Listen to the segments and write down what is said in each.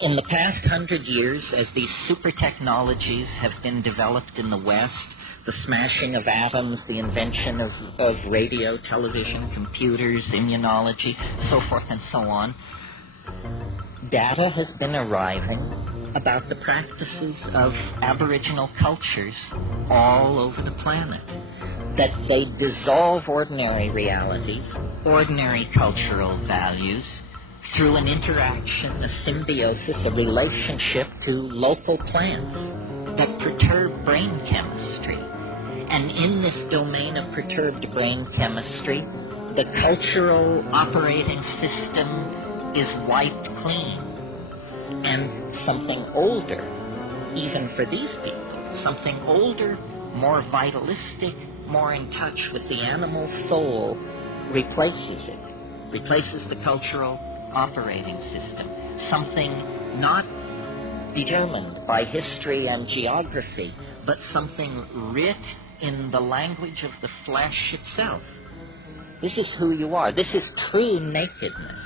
In the past 100 years, as these super technologies have been developed in the West, the smashing of atoms, the invention of radio, television, computers, immunology, so forth and so on, data has been arriving about the practices of Aboriginal cultures all over the planet, that they dissolve ordinary realities, ordinary cultural values, through an interaction, a symbiosis, a relationship to local plants that perturb brain chemistry. And in this domain of perturbed brain chemistry, the cultural operating system is wiped clean. And something older, even for these people, something older, more vitalistic, more in touch with the animal soul, replaces it, replaces the cultural operating system. Something not determined by history and geography, but something writ in the language of the flesh itself. This is who you are. This is true nakedness.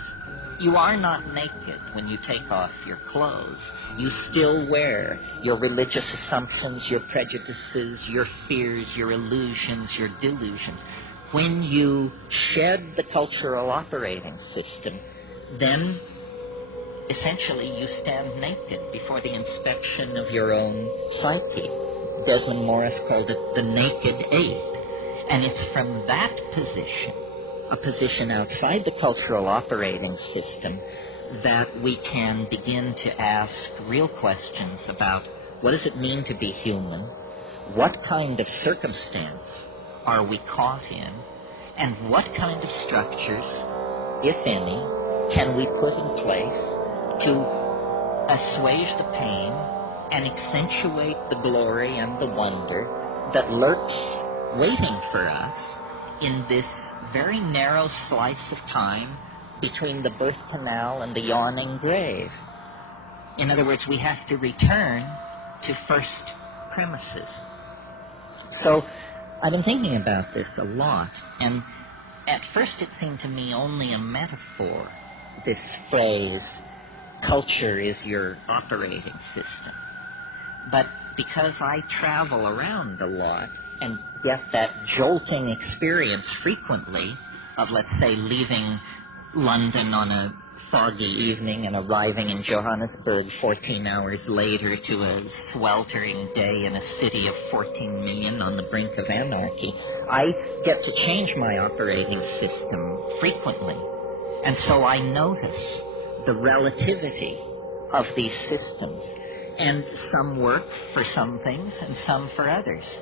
You are not naked when you take off your clothes. You still wear your religious assumptions, your prejudices, your fears, your illusions, your delusions. When you shed the cultural operating system, then essentially you stand naked before the inspection of your own psyche. Desmond Morris called it the naked ape. And it's from that position, a position outside the cultural operating system, that we can begin to ask real questions about what does it mean to be human, what kind of circumstance are we caught in, and what kind of structures, if any, can we put in place to assuage the pain and accentuate the glory and the wonder that lurks waiting for us in this very narrow slice of time between the birth canal and the yawning grave. In other words, we have to return to first premises. So I've been thinking about this a lot, and at first it seemed to me only a metaphor, this phrase, culture is your operating system. But because I travel around a lot and get that jolting experience frequently of, let's say, leaving London on a foggy evening and arriving in Johannesburg 14 hours later to a sweltering day in a city of 14 million on the brink of anarchy, I get to change my operating system frequently. And so I notice the relativity of these systems. And some work for some things and some for others.